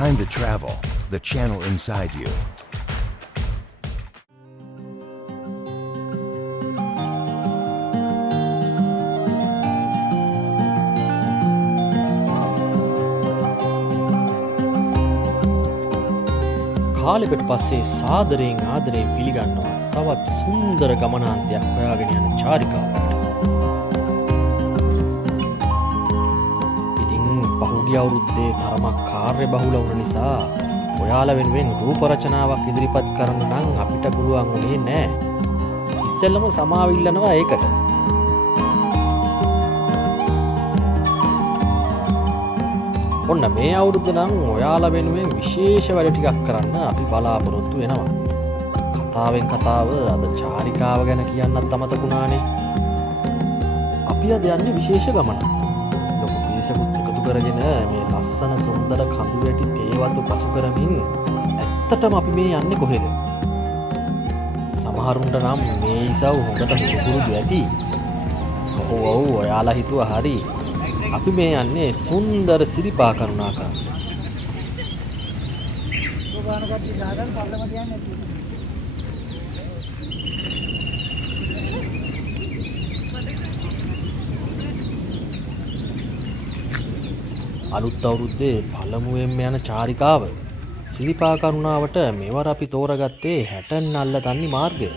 time to travel, the channel inside you. කාලෙකට පස්සේ සාදරයෙන් ආදරයෙන් පිළිගන්නවා තවත් සුන්දර ගමනාන්තයක් හොයාගෙන යන චාරිකාවකට. ඉතින් පහුගිය අවුරුද්දේ තරමක් කාර්ය බහුල වුණ නිසා ඔයාලා වෙනුවෙන් රූප රචනාවක් ඉදිරිපත් කරන්න නම් අපිට පුළුවන් වුණේ නෑ. ඉස්සෙල්ලම සමාව ඉල්ලනවා ඒකට. ඔන්න මේ අවුරුද්ද නම් ඔයාලා වෙනුවෙන් විශේෂ වැඩ ටිකක් කරන්න අපි බලාපොරොත්තු වෙනවා. කතාවෙන් කතාව අද චාරිකාව ගැන කියන්නත් අමතකුණානේ. අපි අද යන්නේ විශේෂ ගමනක්. ලොකු පිරිසකුත් එකතු කරගෙන මේ ලස්සන සුන්දර කඳු වැටි තේවතු පසු කරමින් ඇත්තටම අපි මේ යන්නේ කොහෙද? සමහරුන්ට නම් මේ ඉසව් හොඳට පුරුදු ඇති. ඔව් ඔයාලා හිතුවා හරි. අපි මේ යන්නේ සුන්දර සිරිපා කරුණාකරන්න. අලුත් අවුරුද්දේ පළමුවෙන්ම යන චාරිකාව සිරිපා කරුණාවට මෙවර අපි තෝරගත්තේ හැටන් අල්ල තන්නි මාර්ගය.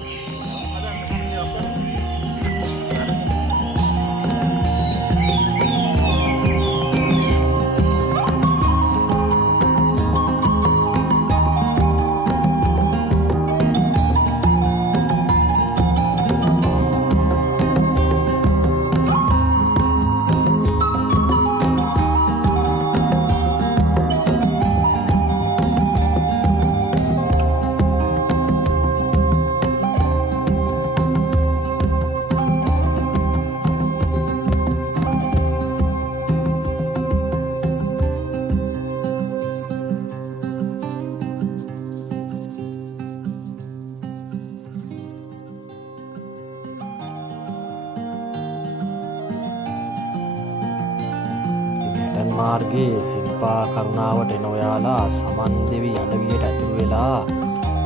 මාර්ගයේ සිරිපා කරුණාවට එන ඔයාලා සමන් දෙවි අඩවියට ඇතුළු වෙලා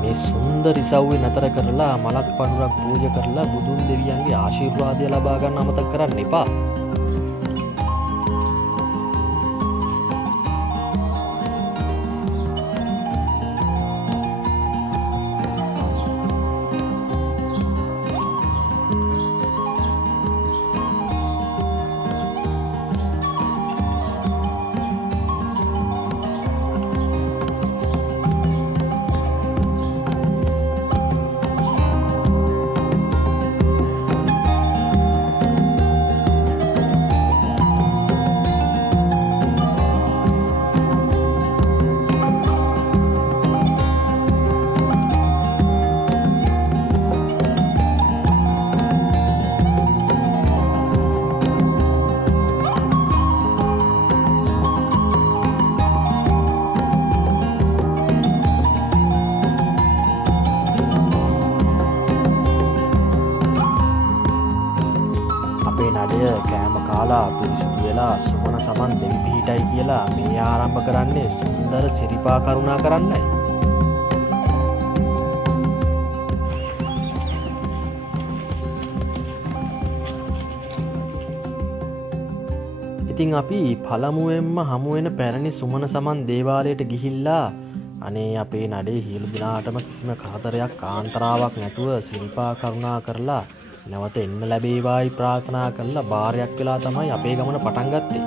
මේ සුන්දර ඉසව්වේ නතර කරලා මලක් පඳුරක් පූජා කරලා බුදුන් දෙවියන්ගේ ආශිර්වාදය ලබා ගන්න අමතක කරන්න එපා. කෑම කාලා පිරිසිදු වෙලා සුමන සමන් දෙවි පිහිටයි කියලා මේ ආරම්භ කරන්නේ සුන්දර සිරිපා කරුණා කරන්නයි. ඉතින් අපි පළමුවෙන්ම හමු වෙන පැරණි සුමන සමන් දේවාලයට ගිහිල්ලා අනේ අපේ නඩේ හියලු දිනාටම කිසිම කරදරයක් කාන්තරාවක් නැතුව සිරිපා කරුණා කරලා නැවත එන්න ලැබේවායි ප්‍රාර්ථනා කරලා බාරයක් වෙලා තමයි අපේ ගමන පටන් ගත්තේ.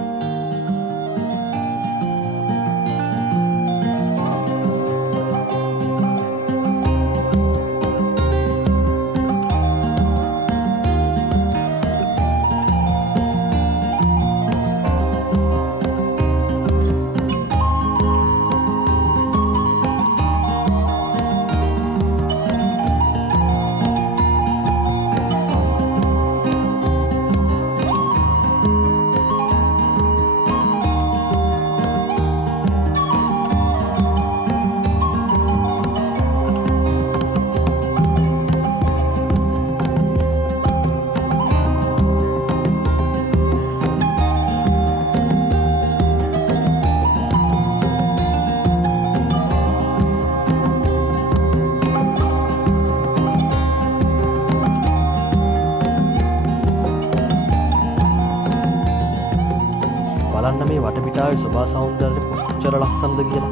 බලන්න මේ වටපිටාවේ සොබා සෞන්දර්යය කොච්චර ලස්සනද කියලා.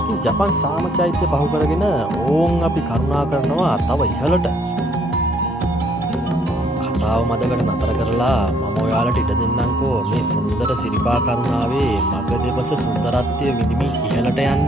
ඉතින් ජපන් සාම චෛත්‍ය පහු කරගෙන ඕන් අපි කරුණා කරනවා තව ඉහළට. කතාව මදකට නතර කරලා මම ඔයාලට ඉඩ දෙන්නම්කෝ මේ සුන්දර සිරිපා කරුණාවේ මග දෙපස සුන්දරත්වය විඳිමින් ඉහළට යන්න.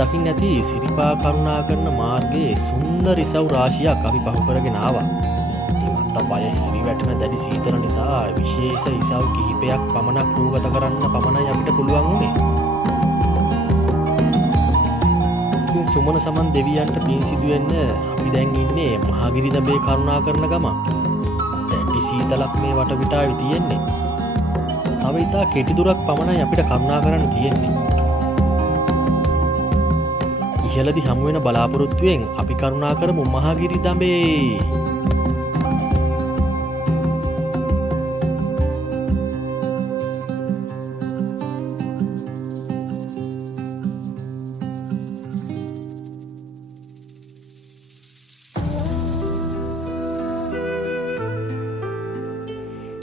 දකින්න ඇති සිරිපා කරුණා කරන මාර්ගයේ සුන්දර ඉසව් රාශියක් අපි පහු කරගෙන ආවා. ඉතින් අත්තපය හිරි වැටෙන දැඩි සීතල නිසා විශේෂ ඉසව් කිහිපයක් පමණක් රූගත කරන්න පමණයි අපිට පුළුවන් වුණේ. ඉතින් සුමන සමන් දෙවියන්ට පින් සිදු වෙන්න අපි දැන් ඉන්නේ මහගිරි දඹේ කරුණා කරන ගම. දැඩි සීතලක් මේ වටපිටාවේ තියෙන්නේ. තව ඉතා කෙටි දුරක් පමණයි අපිට කරුණා කරන්න තියෙන්නේ. ඉහළදී හමු වෙන බලාපොරොත්තුවෙන් අපි කරුණා කරමු මහගිරි දඹේ.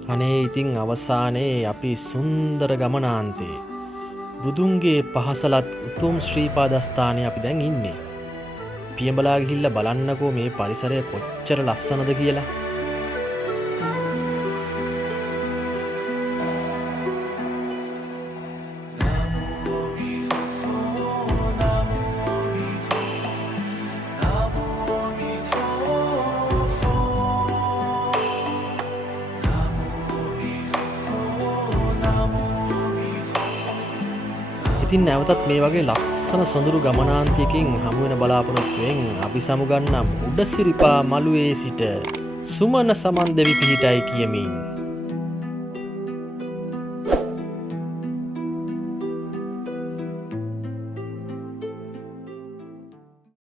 අනේ ඉතින් අවසානයේ අපි සුන්දර ගමනාන්තේ බුදුන්ගේ පහසලත් උතුම් ශ්‍රීපාදස්ථානය අපි දැන් ඉන්නේ. පියඹලා ගිහිල්ලා බලන්නකෝ මේ පරිසරය කොච්චර ලස්සනද කියලා. ඉතින් නැවතත් මේ වගේ ලස්සන සොඳුරු ගමනාන්තයකින් හමුවෙන බලාපොරොත්තුවෙන් අපි සමුගන්නම් උඩසිරිපා මළුවේ සිට සුමන සමන් දෙවි පිහිටයි කියමින්.